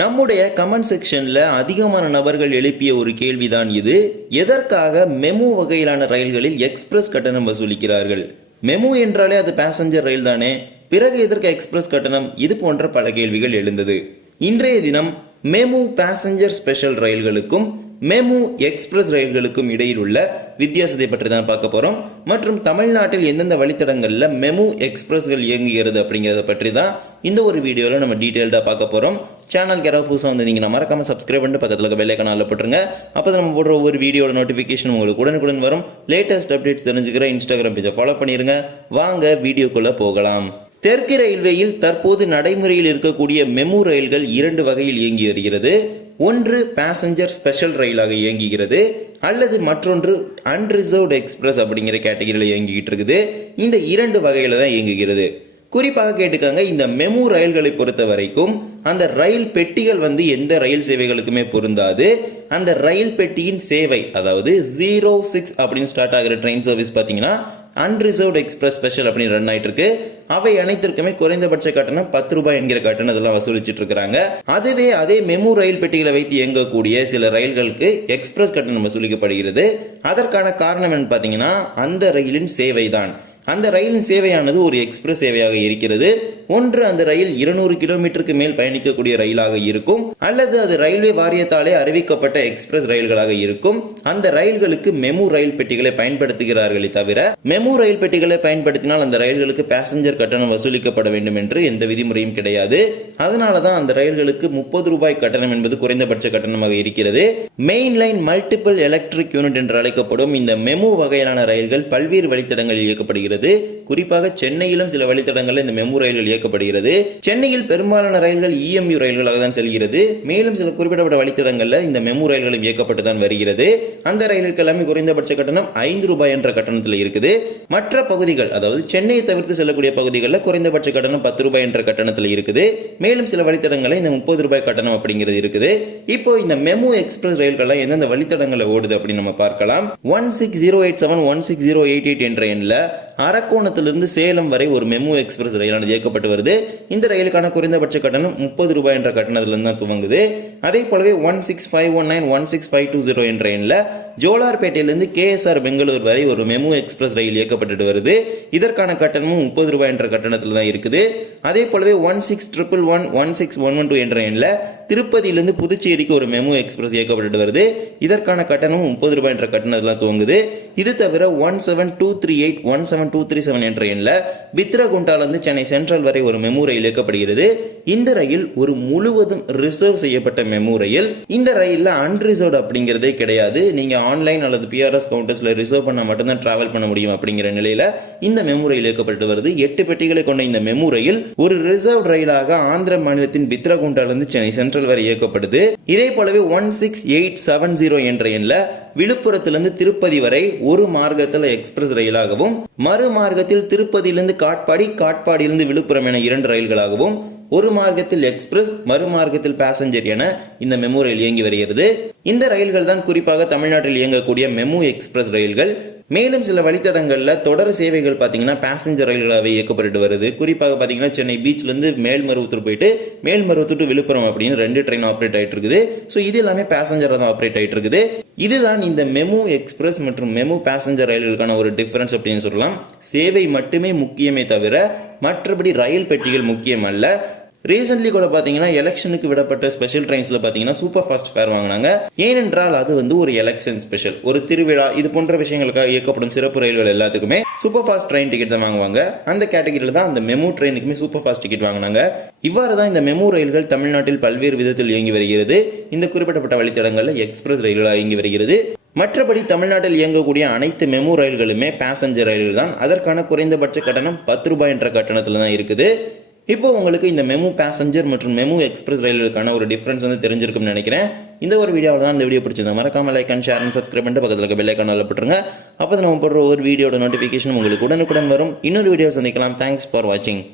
நம்முடைய கமெண்ட் செக்ஷனில் அதிகமான நபர்கள் எழுப்பிய ஒரு கேள்விதான் இது. எதற்காக மெமு வகையிலான ரயில்களில் எக்ஸ்பிரஸ் கட்டணம் வசூலிக்கிறார்கள்? மெமு என்றாலே அது பேசஞ்சர் ரயில் தானே. பிறகு எதற்கு எக்ஸ்பிரஸ் கட்டணம்? இது போன்ற பல கேள்விகள் எழுந்தது. இன்றைய தினம் மெமு பேசஞ்சர் ஸ்பெஷல் ரயில்களுக்கும் மெமு எக்ஸ்பிரஸ் ரயில்களுக்கும் இடையில் உள்ள வித்தியாசத்தை பற்றி தான் பார்க்க போகிறோம் மற்றும் தமிழ்நாட்டில் எந்தெந்த வழித்தடங்களில் மெமு எக்ஸ்பிரஸ்கள் இயங்குகிறது அப்படிங்கிறத பற்றி தான் இந்த ஒரு வீடியோவில் நம்ம டீட்டெயில்டாக பார்க்க போகிறோம் சேனல் யாராவது புதுசாக வந்திருந்தீங்கன்னா மறக்காம சப்ஸ்கிரைப் பண்ணிட்டு பக்கத்தில் இருக்க பெல்லை கனாலில் போட்டுருங்க. அப்போ தான் நம்ம போடுற ஒவ்வொரு வீடியோட நோட்டிஃபிகேஷன் உங்களுக்கு உடனுக்குடன் வரும். லேட்டஸ்ட் அப்டேட்ஸ் தெரிஞ்சுக்கிற இன்ஸ்டாகிராம் பேஜை ஃபாலோ பண்ணிருங்க. வாங்க வீடியோக்குள்ளே போகலாம். தெற்கு ரயில்வேயில் தற்போது நடைமுறையில் இருக்கக்கூடிய மெமு ரயில்கள் இரண்டு வகையில் இயங்கி வருகிறது. ஒன்று பேசஞ்சர் ஸ்பெஷல் ரயிலாக இயங்குகிறது. அல்லது மற்றொன்று அன்ரிசர்வ்டு எக்ஸ்பிரஸ் அப்படிங்கிற கேட்டகரியில் இயங்கிக்கிட்டு இருக்குது. இந்த இரண்டு வகையில் தான் இயங்குகிறது. குறிப்பாக கேட்டுக்காங்க இந்த மெமு ரயில்களை பொறுத்த வரைக்கும் அந்த ரயில் பெட்டிகள் வந்து எந்த ரயில் சேவைகளுக்குமே பொருந்தாது. அந்த ரயில் பெட்டியின் சேவை அதாவது ஜீரோ சிக்ஸ் அப்படின்னு ஸ்டார்ட் ஆகிற ட்ரெயின் சர்வீஸ் பார்த்தீங்கன்னா அன்ரிசர்வ்டு எக்ஸ்பிரஸ் ஸ்பெஷல் அப்படின்னு ரன் ஆயிட்டு இருக்கு அவை அனைத்திற்குமே குறைந்தபட்ச கட்டணம் பத்து ரூபாய் என்கிற கட்டணத்தெல்லாம் வசூலிச்சுட்டு இருக்கிறாங்க அதுவே அதே மெமு ரயில் பெட்டிகளை வைத்து இயங்கக்கூடிய சில ரயில்களுக்கு எக்ஸ்பிரஸ் கட்டணம் வசூலிக்கப்படுகிறது. அதற்கான காரணம் என்னன்னு பார்த்தீங்கன்னா அந்த ரயிலின் சேவை தான் அந்த ரயிலின் சேவையானது ஒரு எக்ஸ்பிரஸ் சேவையாக இருக்கிறது. ஒன்று அந்த ரயில் இருநூறு கிலோமீட்டருக்கு மேல் பயணிக்கக்கூடிய ரயிலாக இருக்கும். அல்லது அது ரயில்வே வாரியத்தாலே அறிவிக்கப்பட்ட எக்ஸ்பிரஸ் ரயில்களாக இருக்கும். அந்த ரயில்களுக்கு மெமு ரயில் பெட்டிகளை பயன்படுத்துகிறார்களே தவிர மெமு ரயில் பெட்டிகளை பயன்படுத்தினால் அந்த ரயில்களுக்கு பேசஞ்சர் கட்டணம் வசூலிக்கப்பட வேண்டும் என்று எந்த விதிமுறையும் கிடையாது. அதனால தான் அந்த ரயில்களுக்கு முப்பது ரூபாய் கட்டணம் என்பது குறைந்தபட்ச கட்டணமாக இருக்கிறது. Main line multiple electric unit என்று அழைக்கப்படும் இந்த மெமு வகையிலான ரயில்கள் பல்வேறு வழித்தடங்களில் இயக்கப்படுகிறது. குறிப்பாக சென்னையிலும் சில வழித்தடங்களில் இந்த மெமு ரயில்கள் இயக்கப்படுகிறது. சென்னையில் பெரும்பாலான ரயில்கள் இஎம்யூ ரயில்களாக தான் செல்கிறது. மேலும் சில குறிப்பிடப்பட்ட வழித்தடங்களில் இந்த மெமு ரயில்களும் இயக்கப்பட்டு தான் வருகிறது. அந்த ரயிலுக்கு எல்லாமே குறைந்தபட்ச கட்டணம் ஐந்து ரூபாய் என்ற கட்டணத்தில் இருக்குது. மற்ற பகுதிகள் அதாவது சென்னையை தவிர்த்து செல்லக்கூடிய பகுதிகளில் குறைந்தபட்ச கட்டணம் பத்து ரூபாய் என்ற கட்டணத்தில் இருக்குது. மேலும் சில வழித்தடங்களில் இந்த முப்பது ரூபாய் கட்டணம் அப்படிங்கிறது இருக்குது. இப்போ இந்த மெமு எக்ஸ்பிரஸ் ரயில்கள்லாம் எந்தெந்த வழித்தடங்களில் ஓடுது அப்படின்னு நம்ம பார்க்கலாம். One six zero eight seven one six zero eight eight என்ற எண்ணில் அரக்கோணத்திலிருந்து சேலம் வரை ஒரு மெமு எக்ஸ்பிரஸ் ரயிலானது இயக்கப்பட்டு வருது. இந்த ரயிலுக்கான குறைந்தபட்ச கட்டணம் முப்பது ரூபாய் என்ற கட்டணத்திலிருந்து தான் துவங்குது. அதே போலவே one six five one nine one six five two zero என்ற எண்ணில் ஜோலார்பேட்டையிலிருந்து கேஎஸ்ஆர் பெங்களூர் வரை ஒரு மெமு எக்ஸ்பிரஸ் ரயில் இயக்கப்பட்டு வருது. இதற்கான கட்டணமும் முப்பது ரூபாய் என்ற கட்டணத்தில் தான் இருக்குது. அதே போலவே one six triple one one six one one two என்ற எண்ணில் திருப்பதியிலிருந்து புதுச்சேரிக்கு ஒரு மெமு எக்ஸ்பிரஸ் இயக்கப்பட்டு வருது. இதற்கான கட்டணமும் முப்பது ரூபாய் என்ற கட்டணத்தில் துவங்குது. இது தவிர one seven two three eight one seven two three seven என்ற எண்ணில் பித்ரகுண்டாலிருந்து சென்னை சென்ட்ரல் வரை ஒரு மெமு ரயில் இயக்கப்படுகிறது. இந்த ரயில் ஒரு முழுவதும் ரிசர்வ் செய்யப்பட்ட மெமு ரயில். இந்த ரயிலில் அன்ரிசர்வ்டு அப்படிங்கிறதே கிடையாது. நீங்கள் ஆன்லைன் அல்லது பிஆர்எஸ் கவுண்டர்ஸில் ரிசர்வ் பண்ணால் மட்டும்தான் ட்ராவல் பண்ண முடியும் அப்படிங்கிற நிலையில் இந்த மெமு இயக்கப்பட்டு வருது. எட்டு பெட்டிகளை கொண்ட இந்த மெமு ரயில் ஒரு ரிசர்வ் ரயிலாக ஆந்திர மாநிலத்தின் பித்ரகுண்டாலிருந்து சென்னை சென்ட்ரல் வரை இயக்கப்படுது. இதே போலவே one six eight seven zero என்ற எண்ணில் விழுப்புரத்திலிருந்து திருப்பதி வரை ஒரு மார்க்கத்தில் எக்ஸ்பிரஸ் ரயிலாகவும் மறு மார்க்கத்தில் திருப்பதியிலிருந்து காட்பாடி காட்பாடியிலிருந்து விழுப்புரம் என இரண்டு ரயில்களாகவும் ஒரு மார்க்கத்தில் எக்ஸ்பிரஸ் மறு மார்க்கத்தில் பேசஞ்சர் என இந்த மெமு ரயில் இயங்கி வருகிறது. இந்த ரயில்கள் தான் குறிப்பாக தமிழ்நாட்டில் இயங்கக்கூடிய மெமு எக்ஸ்பிரஸ் ரயில்கள். மேலும் சில வழித்தடங்களில் தொடர் சேவைகள் பார்த்தீங்கன்னா பேசஞ்சர் ரயில்களாகவே இயக்கப்பட்டு வருது. குறிப்பாக பார்த்தீங்கன்னா சென்னை பீச்லேருந்து மேல்மருவத்தூர் போயிட்டு மேல்மருவத்தூர் டு விழுப்புரம் அப்படின்னு ரெண்டு ட்ரெயின் ஆப்ரேட் ஆகிட்டு இருக்குது. ஸோ இது எல்லாமே பேசஞ்சராக தான் ஆப்ரேட் ஆகிட்டு இருக்குது. இதுதான் இந்த மெமு எக்ஸ்பிரஸ் மற்றும் மெமு பேசஞ்சர் ரயில்களுக்கான ஒரு டிஃபரன்ஸ் அப்படின்னு சொல்லலாம். சேவை மட்டுமே முக்கியமே தவிர மற்றபடி ரயில் பெட்டிகள் முக்கியம் அல்ல ரீசென்ட்லி கூட பார்த்தீங்கன்னா எலெக்ஷனுக்கு விடப்பட்ட ஸ்பெஷல் ட்ரெயின்ஸில் பார்த்தீங்கன்னா சூப்பர் ஃபாஸ்ட் ஃபேர் வாங்கினாங்க. ஏனென்றால் அது வந்து ஒரு எலெக்ஷன் ஸ்பெஷல் ஒரு திருவிழா இது போன்ற விஷயங்களுக்காக இயக்கப்படும் சிறப்பு ரயில்கள் எல்லாத்துக்குமே சூப்பர் ஃபாஸ்ட் ட்ரெயின் டிக்கெட் தான் வாங்குவாங்க. அந்த கேட்டகரியில் தான் அந்த மெமு ட்ரெயினுக்குமே சூப்பர் ஃபாஸ்ட் டிக்கெட் வாங்கினாங்க. இவ்வாறு தான் இந்த மெமு ரயில்கள் தமிழ்நாட்டில் பல்வேறு விதத்தில் இயங்கி வருகிறது. இந்த குறிப்பிடப்பட்ட வழித்தடங்களில் எக்ஸ்பிரஸ் ரயில்களாக இயங்கி வருகிறது. மற்றபடி தமிழ்நாட்டில் இயங்கக்கூடிய அனைத்து மெமு ரயில்களுமே பேசஞ்சர் ரயில்கள் தான். அதற்கான குறைந்தபட்ச கட்டணம் பத்து ரூபாய் என்ற கட்டணத்தில் தான் இருக்குது. இப்போ உங்களுக்கு இந்த மெமு பேசஞ்சர் மற்றும் மெமு எக்ஸ்பிரஸ் ரயில்களுக்கான ஒரு டிஃப்ரென்ஸ் வந்து தெரிஞ்சிருக்கும்னு நினைக்கிறேன். இந்த ஒரு வீடியோவில் தான் இந்த வீடியோ பிடிச்சிருந்தா மறக்காம like and share and subscribe பண்ணிட்டு பக்கத்தில் இருக்க பெல்லைக்கான போட்டுருங்க. அப்போ நம்ம போடுற ஒரு வீடியோட நோட்டிஃபிகேஷன் உங்களுக்கு உடனுக்குடன் வரும். இன்னொரு வீடியோ சந்திக்கலாம். தேங்க்ஸ் ஃபார் வாட்சிங்